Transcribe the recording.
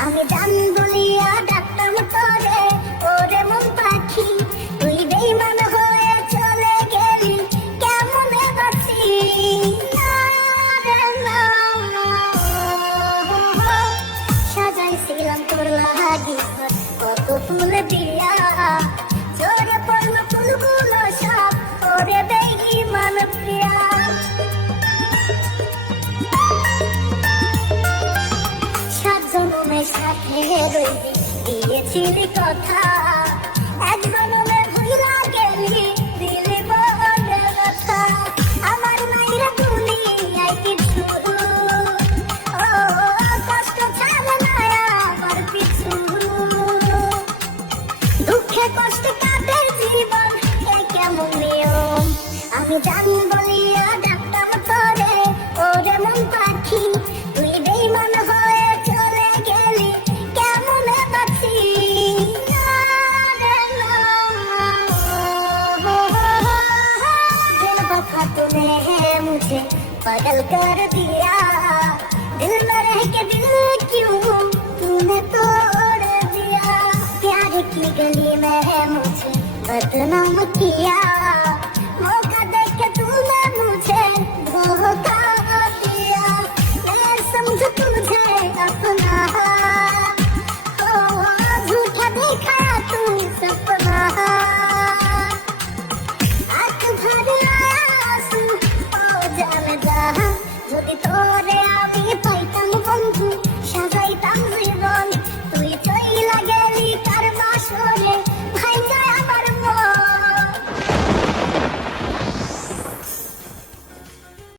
আমি জান বলিয়া ডাকতাম তোরে, ওরে মন পাখি তুই বেঈমান হয়ে চলে গেলি, কেমনে বাঁচি না রে না। সাজাইছিলাম তোর লাগি কত ফুল দিয়া, ঝরে পড়ল ফুলগুলো সব ওরে বেঈমান প্রিয়া। জনমের সাথে রইবি দিয়েছিলি কথা, এক জনমে ভুইলা গেলি দিলি বড় কথা। আমার মাইরা দুনিয়ায় কিছু ও কষ্ট ছাড়ে না আমার পিছু, দুঃখে কষ্টে কাটে জীবন এ কেমন নিয়ম। আমি জান বলিয়া ডাকতাম তোরে, ওরে মন পাখি তুই বেঈমান হয়ে চলে গেলি, কেমনে বাঁচি না রে না। दिल वफा तूने मुझे पागल कर दिया, दिल में रह के दिल क्यों तूने तोड़ दिया। प्यार की गली में मुझे बदनाम किया, मौका देके तूने मुझे धोखा दिया। मैं समझ तुझे अपना, ओ झूठा दिखाया तू सपना। आँख भर आया आंसू ओ जान जा, যদি তোরে